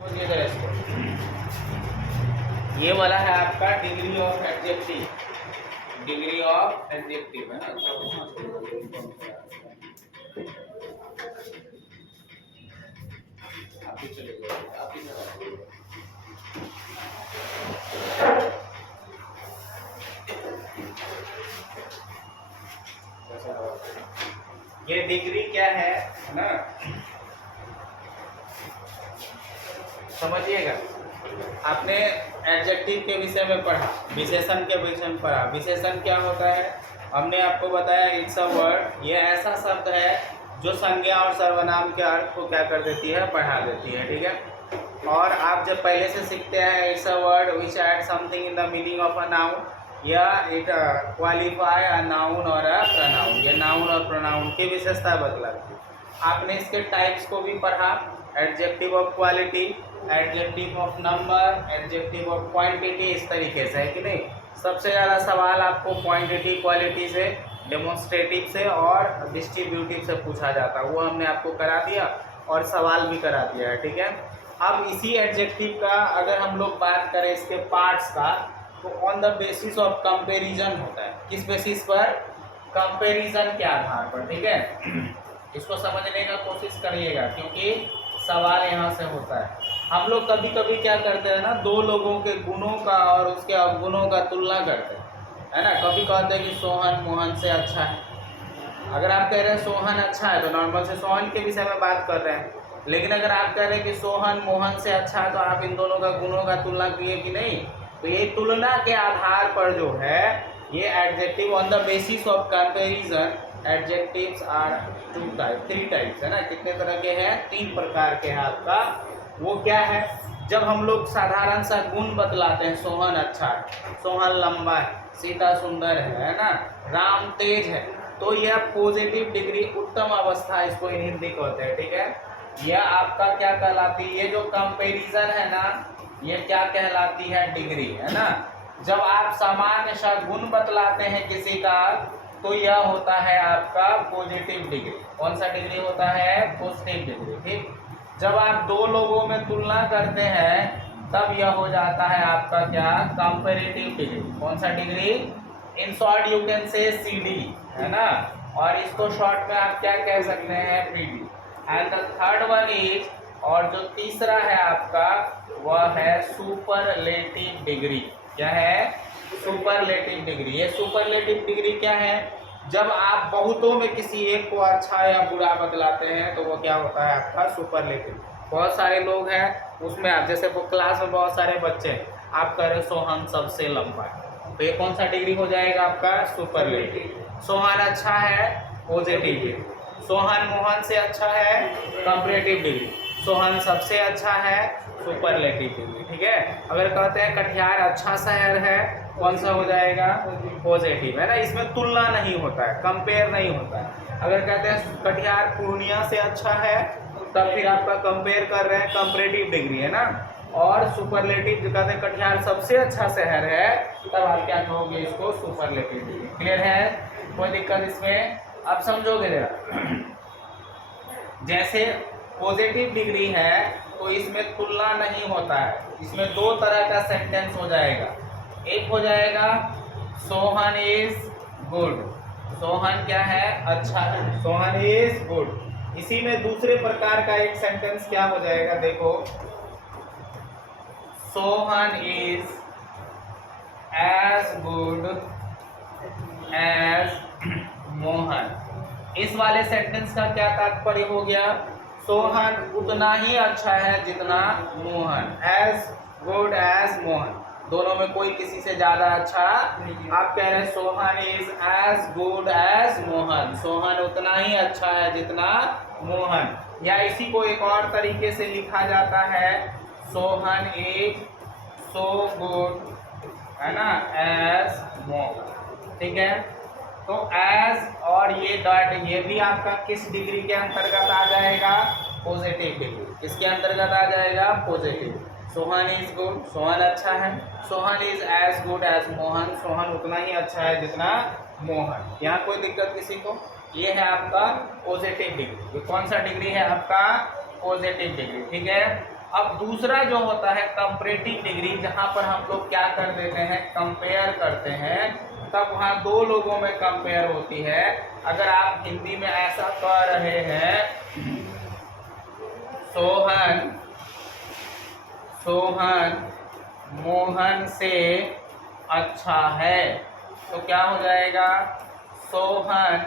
समझिएगा इसको। ये वाला है आपका degree of adjective, degree of adjective है ना। आप ही चले जाइए, आप ही चला। ये डिग्री क्या है ना, समझिएगा। आपने एडजेक्टिव के विषय में पढ़ा, विशेषण के विषय में पढ़ा। विशेषण क्या होता है हमने आपको बताया, इट्स अ वर्ड, ये ऐसा शब्द है जो संज्ञा और सर्वनाम के अर्थ को क्या कर देती है, बढ़ा देती है, ठीक है। और आप जब पहले से सीखते हैं it's a word which add something in the meaning of a noun, या इट क्वालिफाई अ नाउन और अ प्रोनाउन, ये नाउन और प्रोनाउन की विशेषता बतलाती है। आपने इसके टाइप्स को भी पढ़ा, adjective of quality, adjective of number, adjective of quantity, इस तरीके से, है कि नहीं। सबसे ज़्यादा सवाल आपको क्वांटिटी क्वालिटी से, डेमोन्स्ट्रेटिव से और डिस्ट्रीब्यूटिव से पूछा जाता है, वो हमने आपको करा दिया और सवाल भी करा दिया है, ठीक है। अब इसी एडजेक्टिव का अगर हम लोग बात करें इसके पार्ट्स का, तो on the basis of comparison होता है। किस बेसिस पर? कंपेरिजन के आधार पर, ठीक है। इसको समझने का कोशिश करिएगा क्योंकि सवाल यहाँ से होता है। हम लोग कभी कभी क्या करते हैं ना, दो लोगों के गुणों का और उसके अवगुणों का तुलना करते हैं, है ना। कभी कहते हैं कि सोहन मोहन से अच्छा है। अगर आप कह रहे हैं सोहन अच्छा है तो नॉर्मल से सोहन के विषय में बात कर रहे हैं, लेकिन अगर आप कह रहे हैं कि सोहन मोहन से अच्छा है तो आप इन दोनों का गुणों का तुलना किए कि नहीं। तो ये तुलना के आधार पर जो है ये adjective on the basis of comparison, adjectives are two type, three types, है ना। कितने तरह के हैं? तीन प्रकार के हैं आपका। वो क्या है? जब हम लोग साधारण सा गुण बतलाते हैं, सोहन अच्छा है, सोहन लंबा है, सीता सुंदर है ना, राम तेज है, तो यह पॉजिटिव डिग्री, उत्तम अवस्था, इसको इन हिंदी कहते हैं, ठीक है। यह आपका क्या कहलाती है? ये जो कंपैरिजन है ना, ये क्या कहलाती है? डिग्री, है ना। जब आप सामान्य सा गुण बतलाते हैं किसी का, तो यह होता है आपका पॉजिटिव डिग्री। कौन सा डिग्री होता है? पॉजिटिव डिग्री, ठीक। जब आप दो लोगों में तुलना करते हैं तब यह हो जाता है आपका क्या? Comparative degree. कौन सा degree? In short you can say CD, है ना। और इसको शॉर्ट में आप क्या कह सकते हैं? PD। And the third one is, और जो तीसरा है आपका वह है सुपरलेटिव डिग्री। क्या है? Superlative degree. ये सुपरलेटिव डिग्री क्या है? जब आप बहुतों में किसी एक को अच्छा या बुरा बतलाते हैं तो वो क्या होता है आपका? सुपरलेटिव। बहुत सारे लोग हैं उसमें, आप जैसे वो क्लास में बहुत सारे बच्चे हैं, आप कह रहे सोहन सबसे लंबा है, तो ये कौन सा डिग्री हो जाएगा आपका? सुपरलेटिव। सोहन अच्छा है, पॉजिटिव डिग्री। सोहन मोहन से अच्छा है, कंपैरेटिव डिग्री। सोहन सबसे अच्छा है, सुपरलेटिव डिग्री, ठीक है। अगर कहते हैं कटिहार अच्छा शहर है, कौन सा हो जाएगा? पॉजिटिव, है ना। इसमें तुलना नहीं होता है, कंपेयर नहीं होता है। अगर कहते हैं कटिहार पूर्णिया से अच्छा है, तब फिर आपका कंपेयर कर रहे हैं, कंपैरेटिव डिग्री, है ना। और सुपरलेटिव जो कहते हैं कटिहार सबसे अच्छा शहर है, तब आप क्या कहोगे? इसको सुपरलेटिव डिग्री। क्लियर है? कोई दिक्कत इसमें? आप समझोगे जरा। जैसे पॉजिटिव डिग्री है तो इसमें तुलना नहीं होता है, इसमें दो तरह का सेंटेंस हो जाएगा। एक हो जाएगा सोहन इज गुड, सोहन क्या है? अच्छा है, सोहन इज गुड। इसी में दूसरे प्रकार का एक सेंटेंस क्या हो जाएगा? देखो, Sohan is as good as Mohan. इस वाले सेंटेंस का क्या तात्पर्य हो गया? सोहन उतना ही अच्छा है जितना Mohan, as good as Mohan, दोनों में कोई किसी से ज्यादा अच्छा नहीं। आप कह रहे हैं Sohan is as good as Mohan, Sohan उतना ही अच्छा है जितना मोहन। या इसी को एक और तरीके से लिखा जाता है, सोहन इज सो गुड, है ना, एज मोहन, ठीक है। तो एज और ये डॉट, ये भी आपका किस डिग्री के अंतर्गत आ जाएगा? Positive degree. किसके अंतर्गत आ जाएगा? Positive. Sohan is good, Sohan अच्छा है, Sohan is as good as Mohan, Sohan उतना ही अच्छा है जितना मोहन। यहाँ कोई दिक्कत किसी को? ये है आपका पॉजिटिव डिग्री। ये कौन सा डिग्री है आपका? पॉजिटिव डिग्री, ठीक है। अब दूसरा जो होता है कंपैरेटिव डिग्री, जहां पर हम लोग क्या कर देते हैं, कंपेयर करते हैं, तब वहां दो लोगों में कंपेयर होती है। अगर आप हिंदी में ऐसा कह रहे हैं सोहन मोहन से अच्छा है, तो क्या हो जाएगा, सोहन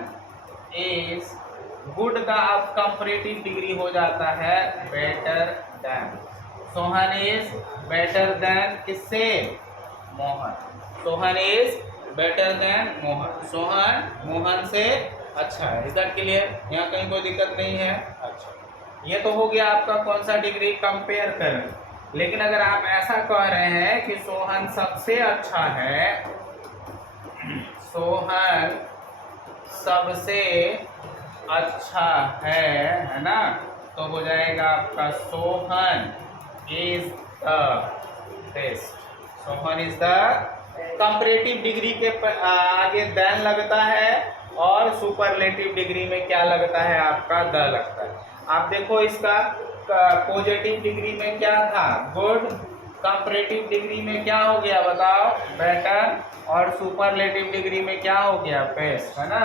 इज गुड का अब कंपैरेटिव डिग्री हो जाता है better than. Sohan is better than किससे, Mohan. Sohan is better than Mohan, Sohan Mohan से अच्छा है। Is that clear? यहाँ कहीं कोई दिक्कत नहीं है? अच्छा, ये तो हो गया आपका कौन सा डिग्री, कंपेयर करें। लेकिन अगर आप ऐसा कह रहे हैं कि सोहन सबसे अच्छा है, सोहन सबसे अच्छा है ना, तो हो जाएगा आपका Sohan is the best. Sohan is the comparative degree के आगे देन लगता है, और सुपरलेटिव डिग्री में क्या लगता है आपका, द लगता है। आप देखो इसका पॉजिटिव डिग्री में क्या था, गुड, कंपैरेटिव डिग्री में क्या हो गया बताओ, बेटर, और सुपरलेटिव डिग्री में क्या हो गया, बेस्ट, है ना।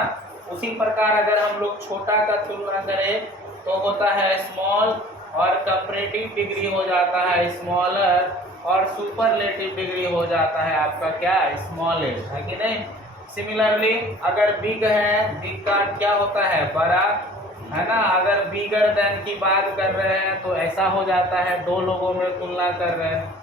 उसी प्रकार अगर हम लोग छोटा का तुलना करें तो होता है स्मॉल, और कंपैरेटिव डिग्री हो जाता है स्मॉलर, और सुपरलेटिव डिग्री हो जाता है आपका क्या, स्मॉलेस्ट, है कि नहीं। सिमिलरली अगर बिग है, बिग का क्या होता है, बड़ा, है ना। अगर बिगर देन की बात कर रहे हैं तो ऐसा हो जाता है, दो लोगों में तुलना कर रहे हैं।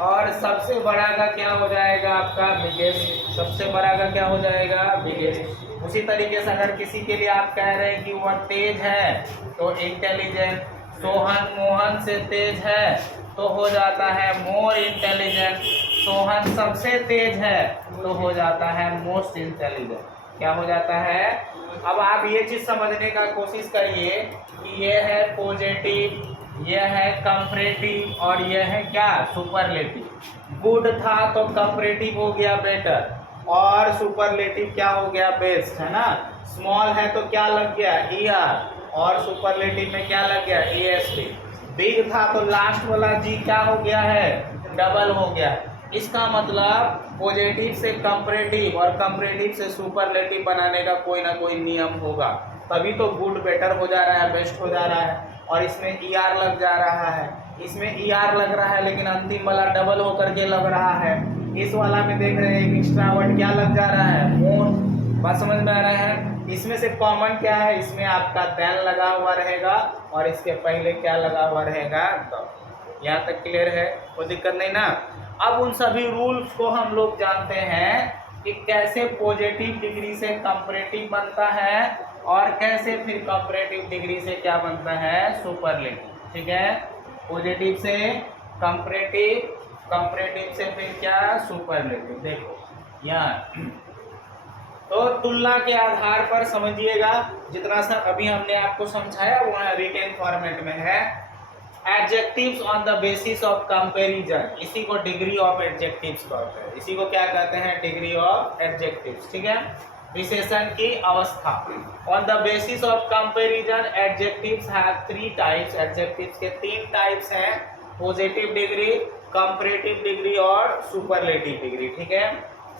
और सबसे बड़ा का क्या हो जाएगा आपका, बिगेस्ट। सबसे बड़ा का क्या हो जाएगा, बिगेस्ट। उसी तरीके से अगर किसी के लिए आप कह रहे हैं कि वह तेज है तो इंटेलिजेंट, सोहन मोहन से तेज है तो हो जाता है मोर इंटेलिजेंट, सोहन सबसे तेज है तो हो जाता है मोस्ट इंटेलिजेंट। क्या हो जाता है, अब आप ये चीज समझने का कोशिश करिए कि ये है पॉजिटिव, ये है कंपैरेटिव, और ये है क्या, सुपरलेटिव। गुड था तो कंपैरेटिव हो गया बेटर, और सुपरलेटिव क्या हो गया, बेस्ट, है ना। स्मॉल है तो क्या लग गया, ER, और सुपरलेटिव में क्या लग गया, EST। बिग था तो लास्ट वाला जी क्या हो गया है, डबल हो गया। इसका मतलब पॉजिटिव से कंपैरेटिव और कंपैरेटिव से सुपरलेटिव बनाने का कोई ना कोई नियम होगा, तभी तो गुड बेटर हो जा रहा है, बेस्ट हो जा रहा है। और इसमें ER लग जा रहा है, इसमें ER लग रहा है लेकिन अंतिम वाला डबल होकर के लग रहा है। इस वाला में देख रहे हैं एक्स्ट्रा वर्ड क्या लग जा रहा है, मोर। बात समझ में आ रहा है। इसमें से कॉमन क्या है, इसमें आपका देन लगा हुआ रहेगा और इसके पहले क्या लगा हुआ रहेगा, द। यहाँ तक क्लियर है, कोई दिक्कत नहीं ना। अब उन सभी रूल्स को हम लोग जानते हैं कि कैसे पॉजिटिव डिग्री से कंपैरेटिव बनता है और कैसे फिर कंपैरेटिव डिग्री से क्या बनता है, सुपरलेटिव। ठीक है, पॉजिटिव से कंपैरेटिव, कंपैरेटिव से फिर क्या, सुपरलेटिव। देखो यहाँ तो तुलना के आधार पर समझिएगा, जितना सा अभी हमने आपको समझाया वह रिटेन फॉर्मेट में है। Adjectives on the basis of comparison, इसी को डिग्री ऑफ एडजेक्टिव्स कहते हैं, इसी को क्या कहते हैं, डिग्री ऑफ एडजेक्टिव्स। ठीक है, विशेषण की अवस्था। On the basis of comparison adjectives have 3 types, adjectives के 3 टाइप्स हैं, पॉजिटिव डिग्री, कंपैरेटिव डिग्री और सुपरलेटिव डिग्री। ठीक है,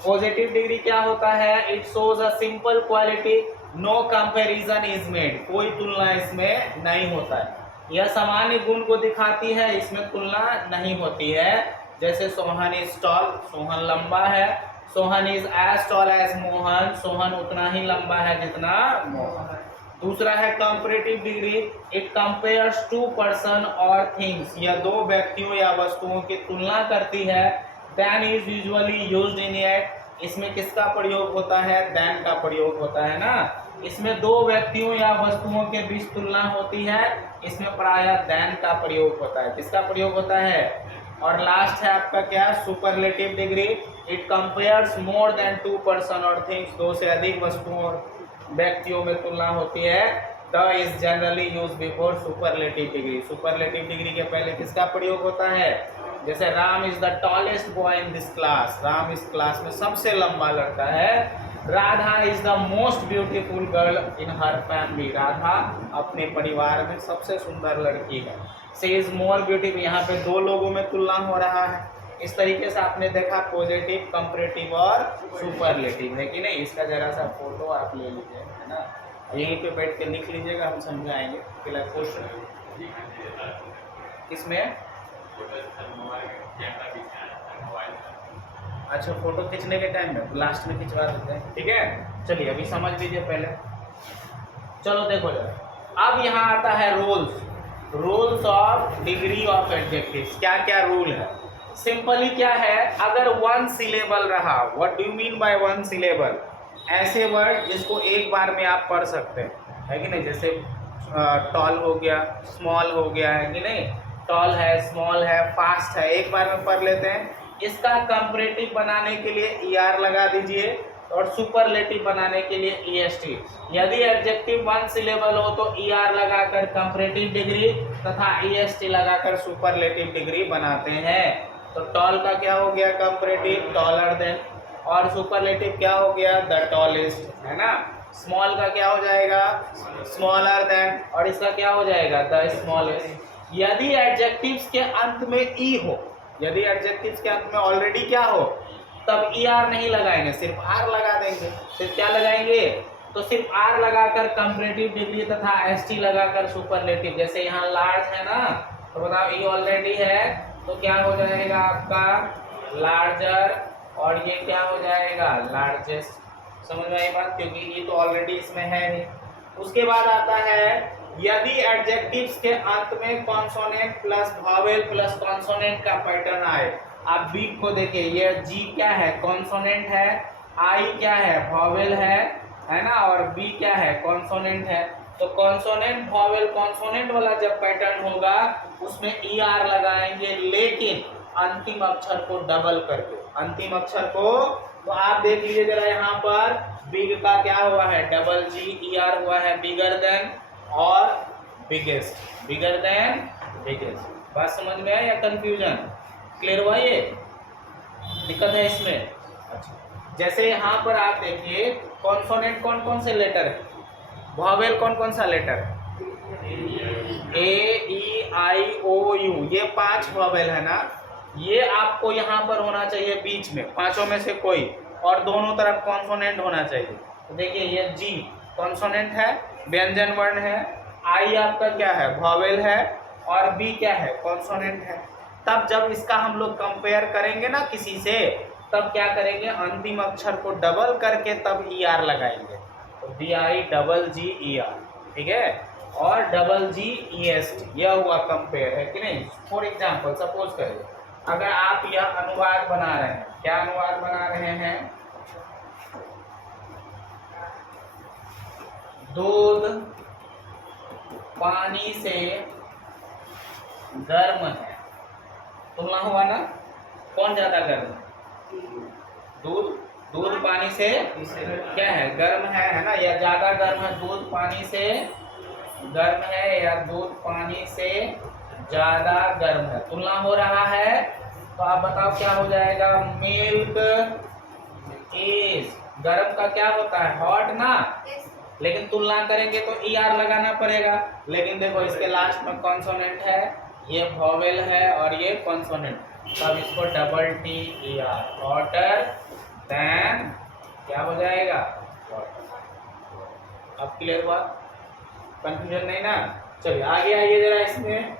पॉजिटिव डिग्री क्या होता है, it shows a simple quality, no comparison is made, कोई तुलना इसमें नहीं होता है। यह सामान्य गुण को दिखाती है, इसमें तुलना नहीं होती है। जैसे सोहन इज टॉल, सोहन लंबा है, Sohan is as tall as Mohan, Sohan उतना ही लंबा है जितना मोहन। दूसरा है comparative degree, it compares 2 person और थिंग्स, यह 2 व्यक्तियों या वस्तुओं की तुलना करती है। Then is usually used in it, इसमें किसका प्रयोग होता है, देन का प्रयोग होता है ना। इसमें 2 व्यक्तियों या वस्तुओं के बीच तुलना होती है, इसमें प्रायः देन का प्रयोग होता है। किसका प्रयोग होता है। और लास्ट है आपका क्या, superlative degree, it compares more than 2 person और थिंग्स, 2 से अधिक वस्तुओं और व्यक्तियों में तुलना होती है। The is generally use before superlative degree, superlative degree के पहले किसका प्रयोग होता है। जैसे Ram is the tallest boy in this class, Ram इस क्लास में सबसे लंबा लड़का है। Radha is the most beautiful girl in her family, Radha अपने परिवार में सबसे सुंदर लड़की है। शी इज मोर ब्यूटीफुल, यहाँ पे दो लोगों में तुलना हो रहा है। इस तरीके से आपने देखा पॉजिटिव, कंपैरेटिव और सुपरलेटिव, है कि नहीं। इसका जरा सा फोटो आप ले लीजिए, है ना, यहीं पे बैठ के लिख लीजिएगा, हम समझाएंगे। क्वेश्चन किसमें, अच्छा फोटो खींचने के टाइम में लास्ट में खिंचवा देते हैं, ठीक है। चलिए अभी समझ लीजिए पहले। चलो देखो जरा, अब यहाँ आता है rules of degree of adjectives. क्या क्या रूल है, सिंपली क्या है, अगर वन सिलेबल रहा, what do you mean by one syllable, ऐसे वर्ड जिसको एक बार में आप पढ़ सकते हैं, है कि नहीं। जैसे टॉल हो गया, स्मॉल हो गया, है कि नहीं, टॉल है, स्मॉल है, फास्ट है, एक बार में पढ़ लेते हैं। इसका कंपैरेटिव बनाने के लिए ER लगा दीजिए और सुपरलेटिव बनाने के लिए EST। यदि एडजेक्टिव वन सिलेबल हो तो ER लगाकर कंपैरेटिव डिग्री तथा EST लगाकर सुपरलेटिव डिग्री बनाते हैं। तो टॉल का क्या हो गया कंपैरेटिव, टॉलर देन, और सुपरलेटिव क्या हो गया, द टॉलेस्ट, है ना। स्मॉल का क्या हो जाएगा, स्मॉलर देन, और इसका क्या हो जाएगा, द स्मॉलेस्ट। यदि एडजेक्टिव्स के अंत में ई हो, यदि एडजेक्टिव्स के अंत में ऑलरेडी क्या हो, तब ER नहीं लगाएंगे, सिर्फ R लगा देंगे। सिर्फ क्या लगाएंगे, तो सिर्फ R लगाकर कंपैरेटिव डिग्री तथा ST लगाकर सुपरलेटिव। जैसे यहाँ लार्ज है ना, तो बताओ E ऑलरेडी है तो क्या हो जाएगा आपका लार्जर, और ये क्या हो जाएगा लार्जेस्ट। समझ में आई बात, क्योंकि ये तो ऑलरेडी इसमें है ही। उसके बाद आता है, यदि एडजेक्टिव्स के अंत में consonant plus vowel plus consonant का पैटर्न आए। आप बी को देखिए, ये जी क्या है, कॉन्सोनेंट है, आई क्या है, वॉवेल है ना, और बी क्या है, कॉन्सोनेंट है। तो कॉन्सोनेंट वॉवेल कॉन्सोनेंट वाला जब पैटर्न होगा उसमें ER लगाएंगे, लेकिन अंतिम अक्षर को डबल करके, अंतिम अक्षर को। तो आप देख लीजिए जरा, यहाँ पर बिग का क्या हुआ है, डबल G, ER हुआ है बिगर देन और बिगेस्ट, बिगर देन बिगेस्ट। बात समझ में आया या कंफ्यूजन, क्लियर हुआ, ये दिक्कत है इसमें। अच्छा, जैसे यहाँ पर आप देखिए कॉन्सोनेंट कौन कौन से लेटर है, वॉवेल कौन कौन सा letter, A, E, I, O, U, ये 5 वॉवेल है ना। ये आपको यहाँ पर होना चाहिए बीच में, पांचों में से कोई, और दोनों तरफ कॉन्सोनेंट होना चाहिए। तो देखिए ये G कॉन्सोनेंट है, व्यंजन वर्ण है, I आपका क्या है, वॉवेल है, और B क्या है, कॉन्सोनेंट है। तब जब इसका हम लोग कंपेयर करेंगे ना किसी से, तब क्या करेंगे, अंतिम अक्षर को डबल करके तब ER लगाएंगे। तो BI, ठीक है, और EEST, यह हुआ कंपेयर, है कि नहीं। फॉर एग्जाम्पल सपोज करिए, अगर आप यह अनुवाद बना रहे हैं, क्या अनुवाद बना रहे हैं, दूध पानी से गर्म है, तुलना हुआ ना, कौन ज्यादा गर्म है, दूध पानी से क्या है, गर्म है ना, या ज्यादा गर्म है, दूध पानी से गर्म है या दूध पानी से ज्यादा गर्म है, तुलना हो रहा है। तो आप बताओ क्या हो जाएगा, मिल्क इज, गर्म का क्या होता है, हॉट ना, लेकिन तुलना करेंगे तो ER लगाना पड़ेगा। लेकिन देखो इसके लास्ट में कॉन्सोनेंट है, ये वॉवेल है और ये कॉन्सोनेंट, तब इसको TER, हॉटर देन क्या हो जाएगा, अब क्लियर हुआ, कंफ्यूजन नहीं ना। चलिए आगे आइए जरा। इसमें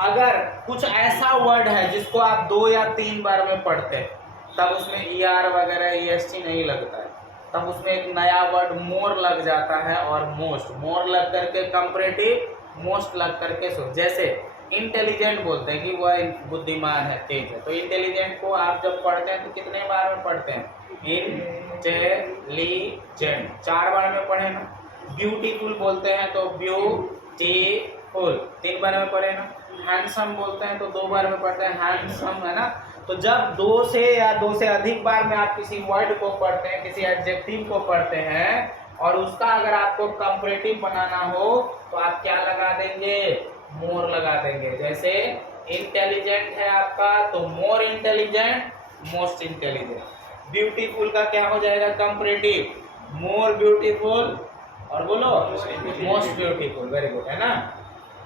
अगर कुछ ऐसा वर्ड है जिसको आप 2 या 3 बार में पढ़ते हैं, तब उसमें ER वगैरह EST नहीं लगता है, तब उसमें एक नया वर्ड मोर लग जाता है, और मोस्ट, मोर लग करके कंपैरेटिव, मोस्ट लग करके सो। जैसे इंटेलिजेंट बोलते हैं कि वह बुद्धिमान है, तेज है, तो इंटेलिजेंट को आप जब पढ़ते हैं तो कितने बार में पढ़ते हैं, इंटेलिजेंट 4 बार में पढ़े ना। ब्यूटीफुल बोलते हैं तो ब्यूटीफुल 3 बार में पढ़े ना। हैंडसम बोलते हैं तो 2 बार में पढ़ते हैं, हैंडसम, है ना। तो जब 2 से या 2 से अधिक बार में आप किसी वर्ड को पढ़ते हैं, किसी एडजेक्टिव को पढ़ते हैं, और उसका अगर आपको कंपैरेटिव बनाना हो तो आप क्या लगा देंगे, मोर लगा देंगे। जैसे इंटेलिजेंट है आपका तो more intelligent, most intelligent. Beautiful का क्या हो जाएगा कंपैरेटिव, मोर ब्यूटीफुल, और बोलो मोस्ट ब्यूटीफुल, वेरी गुड, है ना।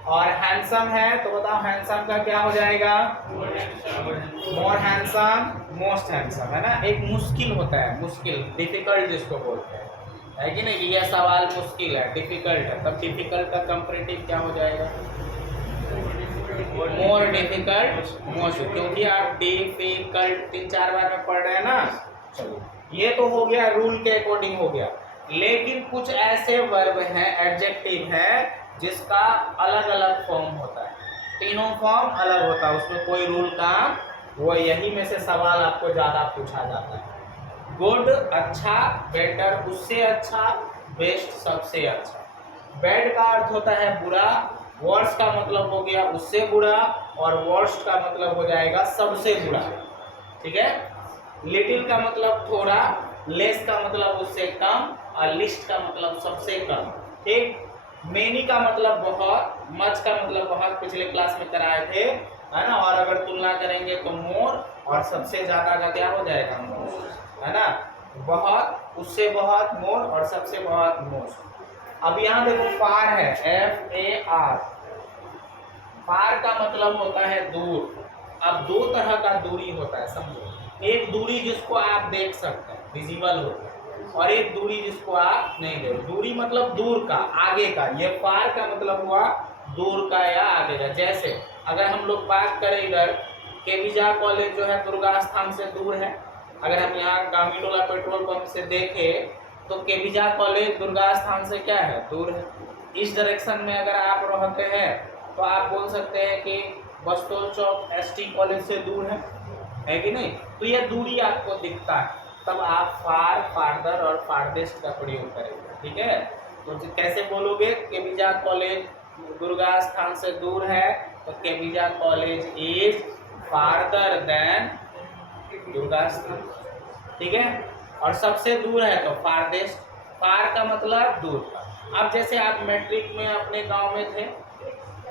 और हैंडसम है तो बताओ हैंडसम का क्या हो जाएगा? मोर हैंडसम, मोस्ट हैंडसम, है ना। एक मुश्किल होता है, मुश्किल, डिफिकल्ट जिसको बोलते हैं, है कि नहीं। यह सवाल मुश्किल है, डिफिकल्ट है, तब डिफिकल्ट का कंपैरेटिव क्या हो जाएगा? मोर डिफिकल्ट मोस्ट, क्योंकि आप डिफिकल्ट 3-4 बार में पढ़ रहे हैं ना। चलो ये तो हो गया, रूल के अकॉर्डिंग हो गया। लेकिन कुछ ऐसे वर्ब हैं, एडजेक्टिव है, जिसका अलग अलग फॉर्म होता है, तीनों फॉर्म अलग होता है, उसमें कोई रूल का वो, यही में से सवाल आपको ज्यादा पूछा जाता है। गुड अच्छा, बेटर उससे अच्छा, बेस्ट सबसे अच्छा। बैड का अर्थ होता है बुरा, वर्स्ट का मतलब हो गया उससे बुरा, और वर्स्ट का मतलब हो जाएगा सबसे बुरा, ठीक है। लिटिल का मतलब थोड़ा, लेस का मतलब उससे कम, और लिस्ट का मतलब सबसे कम, ठीक। मेनी का मतलब बहुत, मच का मतलब बहुत, पिछले क्लास में कराए थे, है ना। और अगर तुलना करेंगे तो मोर, और सबसे ज्यादा का क्या हो जाएगा? मोस्ट, है ना। बहुत, उससे बहुत मोर, और सबसे बहुत मोस्ट। अब यहाँ देखो फार है, FAR, फार का मतलब होता है दूर। अब दो तरह का दूरी होता है, समझो। एक दूरी जिसको आप देख सकते हैं, विजिबल होता है, और एक दूरी जिसको आप नहीं देख। दूरी मतलब दूर का, आगे का। ये फार का मतलब हुआ दूर का या आगे का। जैसे अगर हम लोग बात करें इधर, केविजा कॉलेज जो है दुर्गा स्थान से दूर है। अगर हम यहाँ गामीटोला पेट्रोल पंप से देखें तो केविजा कॉलेज दुर्गा स्थान से क्या है? दूर है। इस डायरेक्शन में अगर आप रहते हैं तो आप बोल सकते हैं कि बस्तौल चौक ST कॉलेज से दूर है कि नहीं। तो यह दूरी आपको दिखता है, तब आप फार, फार्दर और फारदेस्ट का प्रयोग करेंगे, ठीक है। तो कैसे बोलोगे? केविजा कॉलेज दुर्गा स्थान से दूर है, तो केविजा college is farther than Durga Sthan, ठीक है। और सबसे दूर है तो फारदेस्ट, फार का मतलब दूर का। अब जैसे आप मैट्रिक में अपने गांव में थे,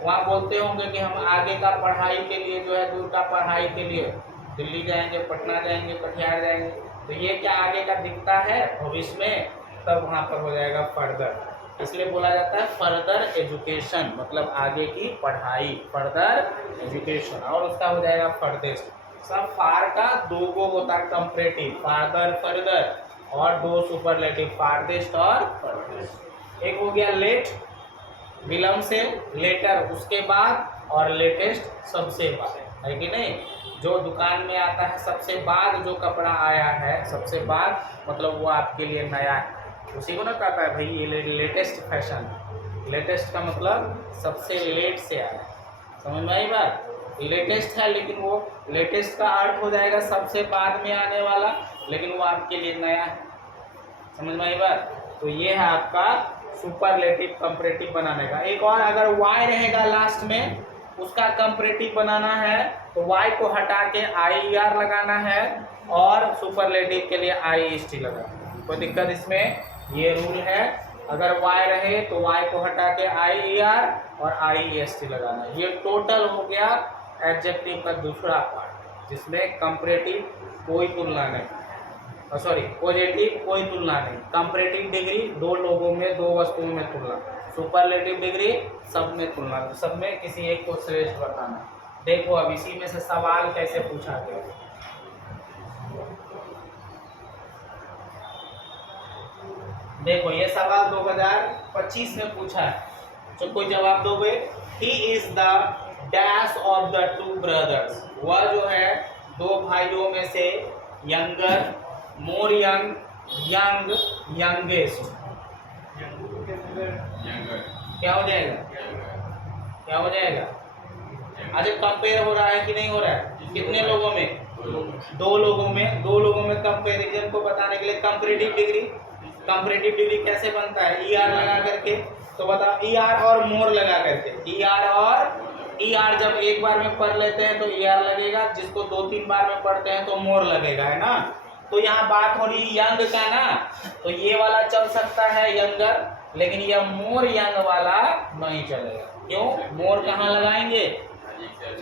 वहाँ बोलते होंगे कि हम आगे का पढ़ाई के लिए जो है, दूर का पढ़ाई के लिए दिल्ली जाएंगे, पटना जाएंगे, कटिहार जाएंगे, तो ये क्या आगे का दिखता है भविष्य में, तब वहाँ पर हो जाएगा फर्दर। इसलिए बोला जाता है फर्दर एजुकेशन, मतलब आगे की पढ़ाई, फर्दर एजुकेशन, और उसका हो जाएगा फर्देस्ट। सब फार का दो गो होता है कंपैरेटिव, फार्दर, फर्दर, और दो सुपरलेटिव, फारदेस्ट और फर्देस्ट। एक हो गया लेट, विलंब से, लेटर उसके बाद, और लेटेस्ट सबसे बाद, है कि नहीं। जो दुकान में आता है सबसे बाद, जो कपड़ा आया है सबसे बाद, मतलब वो आपके लिए नया है, उसी को ना कहता है भाई ये लेटेस्ट फैशन। लेटेस्ट का मतलब सबसे लेट से आया, समझ में आई बात। लेटेस्ट है, लेकिन वो लेटेस्ट का अर्थ हो जाएगा सबसे बाद में आने वाला, लेकिन वो आपके लिए नया है, समझ में आई बात। तो ये है आपका सुपरलेटिव कंपैरेटिव बनाने का। एक और, अगर y रहेगा लास्ट में, उसका कंपैरेटिव बनाना है तो y को हटा के IER लगाना है, और सुपरलेटिव के लिए IEST लगाना। कोई दिक्कत इसमें? ये रूल है, अगर y रहे तो y को हटा के IER और IEST लगाना। ये टोटल हो गया एडजेक्टिव का दूसरा पार्ट, जिसमें कंपैरेटिव कोई तुलना नहीं, सॉरी पॉजिटिव कोई तुलना नहीं, कंपैरेटिव डिग्री दो लोगों में, दो वस्तुओं में तुलना, सुपरलेटिव डिग्री सब में तुलना, सब में किसी एक को श्रेष्ठ बताना। देखो अब इसी में से सवाल कैसे पूछा गया। देखो ये सवाल 2025 में पूछा है, तो कोई जवाब दोगे? He is the dash of the two brothers, वह जो है दो भाइयों में से यंगर, मोर यंग, यंग, यंगेस्ट। क्या हो जाएगा? क्या हो जाएगा? अच्छा कंपेयर हो रहा है कि नहीं हो रहा है? कितने लोगों में? दो लोगों में। दो लोगों में कंपेरिजन को बताने के लिए कंपैरेटिव डिग्री, कंपैरेटिव डिग्री कैसे बनता है? ER लगा करके। तो बताओ ER और मोर लगा करके, ER और ER जब एक बार में पढ़ लेते हैं तो ER लगेगा, जिसको 2-3 बार में पढ़ते हैं तो मोर लगेगा, है ना। तो यहाँ बात हो रही यंग का ना, तो ये वाला चल सकता है यंगर, लेकिन यह मोर यंग वाला नहीं चलेगा। क्यों? मोर कहाँ लगाएंगे?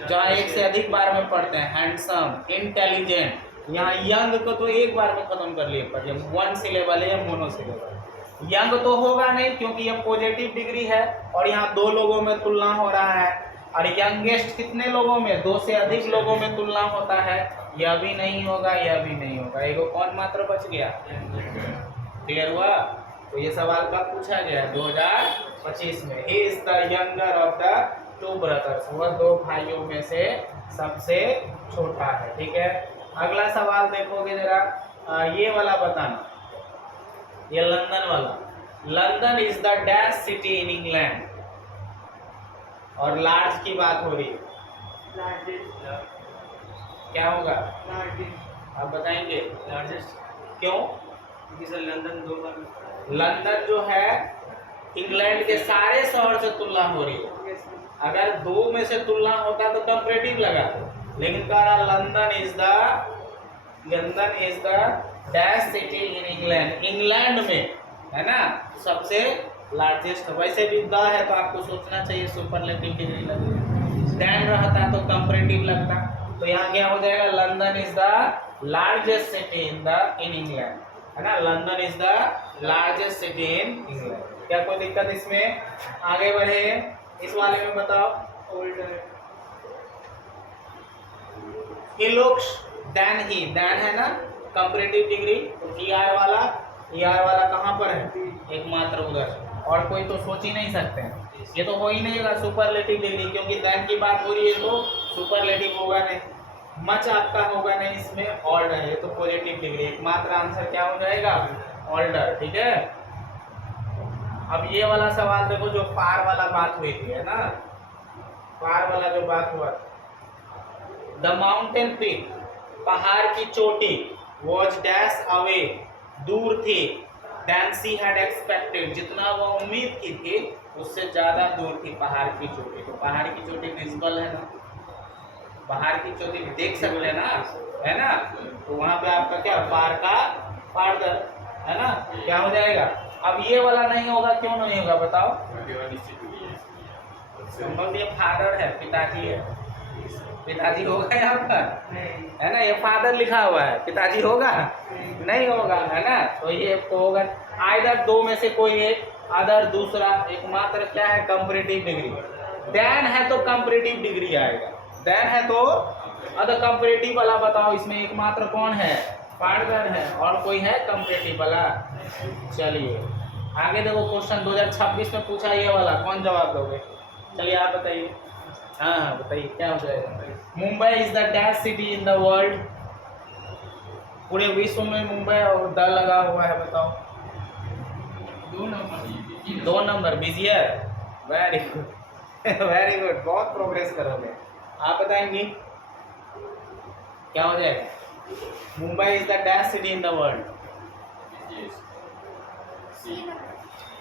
जहाँ एक से अधिक बार में पढ़ते हैं, हैंडसम, इंटेलिजेंट। यहाँ यंग को तो एक बार में खत्म कर लिए, पर वन सिलेबल है या मोनो सिलेबल, यंग तो होगा नहीं क्योंकि ये पॉजिटिव डिग्री है और यहाँ दो लोगों में तुलना हो रहा है। और यंगेस्ट कितने लोगों में, दो से अधिक लोगों में तुलना होता है। यह भी नहीं होगा, यह भी नहीं होगा। एगो कौन मात्र बच गया? क्लियर हुआ? तो ये सवाल कब पूछा गया? 2025 में। He is the younger of the two brothers, वह दो भाइयों में से सबसे छोटा है। ठीक है, अगला सवाल देखोगे जरा, ये वाला बताना, ये लंदन वाला। London is the dash city in England, और लार्ज की बात हो रही है, क्या होगा? आप बताएंगे? लार्जेस्ट। क्यों? क्योंकि सर लंदन दो बार, लंदन जो है इंग्लैंड के सारे शहर से तुलना हो रही है। अगर दो में से तुलना होता तो कंपैरेटिव लगा, लेकिन कह रहा London is the dash city in England, England में है ना सबसे लार्जेस्ट। वैसे भी द है तो आपको सोचना चाहिए सुपरलेटिव डिग्री लगे, देन रहता तो कंपैरेटिव लगता। तो यहाँ क्या हो जाएगा? London is the largest city in England, है ना। London is the largest city in England. क्या कोई दिक्कत इसमें? आगे बढ़े, इस वाले में बताओ। He looks than he, than है ना कंपैरेटिव डिग्री, तो ER वाला कहाँ पर है? एकमात्र उधर, और कोई तो सोच ही नहीं सकते हैं। ये तो हो ही नहीं होगा सुपरलेटिव डिग्री, क्योंकि देन की बात हो रही है तो सुपरलेटिव होगा नहीं, मच आपका होगा नहीं इसमें, ऑल्डर है। तो पॉजिटिव डिग्री, एकमात्र आंसर क्या हो जाएगा? ऑल्डर। ठीक है, अब ये वाला सवाल देखो, जो पार वाला बात हुई थी, है ना, पार वाला जो बात हुआ, द माउंटेन पीक, पहाड़ की चोटी, वॉज डैश अवे, दूर थी, देन सी हैड एक्सपेक्टेड, जितना वो उम्मीद की थी उससे ज्यादा दूर थी पहाड़ की चोटी। तो पहाड़ की चोटी विजिबल है ना, पहाड़ की चोटी देख सकते हैं ना, है ना। तो वहां पे आपका क्या पार का पारदर, है ना, क्या हो जाएगा? अब ये वाला नहीं होगा, क्यों नहीं होगा बताओ? ये फादर है, पिताजी है, पिताजी होगा यहाँ पर, है ना। ये फादर लिखा हुआ है, पिताजी होगा? नहीं होगा, है ना। तो ये तो होगा आइदर दो में से कोई एक, अदर दूसरा, एकमात्र क्या है? Comparative degree. देन है तो कंपैरेटिव डिग्री आएगा, देन है तो अदर कंपैरेटिव वाला बताओ, इसमें एकमात्र कौन है? पार्टनर है, और कोई है कंपैरेटिव वाला? चलिए आगे देखो, क्वेश्चन 2026 में पूछा ये वाला, कौन जवाब दोगे? चलिए आप बताइए। हाँ बताइए, क्या हो जाएगा? Mumbai is the dash city in the world, पूरे विश्व में मुंबई और द लगा हुआ है, बताओ। 2 number busier, very good very good, बहुत प्रोग्रेस करोगे। आप बताएंगे क्या हो जाएगा? Mumbai is the dash city in the world,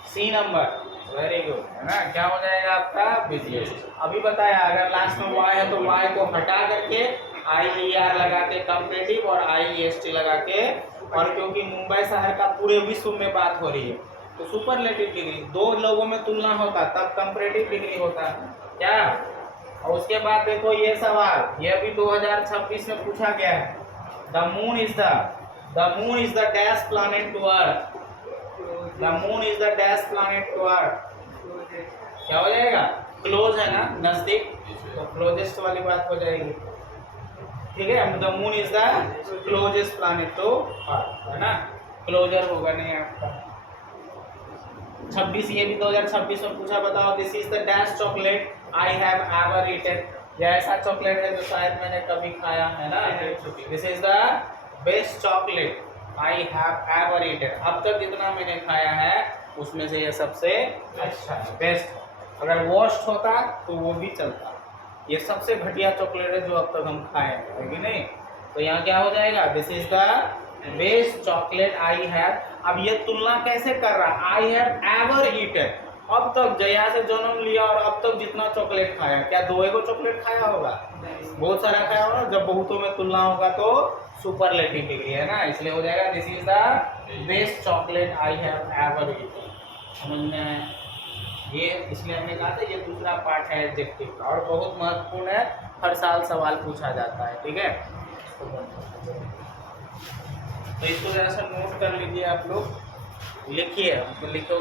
C number, very good, है ना। क्या हो जाएगा आपका? बिजिएस्ट। अभी बताया, अगर लास्ट में वाई है तो वाई को हटा करके IER लगा के कंपैरेटिव और IEST लगा के, और क्योंकि मुंबई शहर का पूरे विश्व में बात हो रही है तो सुपरलेटिव डिग्री, दो लोगों में तुलना होता तब कंपैरेटिव डिग्री होता क्या। और उसके बाद देखो ये सवाल, यह भी 2026 में पूछा गया है। The moon is the dash planet to earth, the moon is the dash planet to earth, क्या हो जाएगा? क्लोज है ना, नजदीक, तो क्लोजेस्ट वाली बात हो जाएगी। ठीक है, the moon is the closest planet to earth, है ना, क्लोजर होगा नहीं आपका। 26, ये भी 2026 में पूछा, बताओ। This is the dash chocolate I have ever eaten, यह ऐसा चॉकलेट है जो शायद मैंने कभी खाया है ना। This is the best chocolate I have ever eaten, अब तक जितना मैंने खाया है उसमें से ये सबसे अच्छा है, बेस्ट। अगर वर्स्ट होता तो वो भी चलता, ये सबसे घटिया चॉकलेट है जो अब तक हम खाए हैं, कि नहीं। तो यहाँ क्या हो जाएगा? This is the best chocolate I have. अब ये तुलना कैसे कर रहा? आई हैव एवर ईटन, अब तक जया से जन्म लिया और अब तक जितना चॉकलेट खाया, क्या 2 चॉकलेट खाया होगा? बहुत सारा खाया होगा। जब बहुतों में तुलना होगा तो सुपरलेटिव डिग्री, है ना, इसलिए हो जाएगा this is the best chocolate I have ever eaten. समझ में आया? ये इसलिए हमने कहा था ये दूसरा पार्ट है एडजेक्टिव का, और बहुत महत्वपूर्ण है, हर साल सवाल पूछा जाता है। ठीक है, तो इसको जरा सा नोट कर लीजिए आप लोग। लिखिए, लिखोगे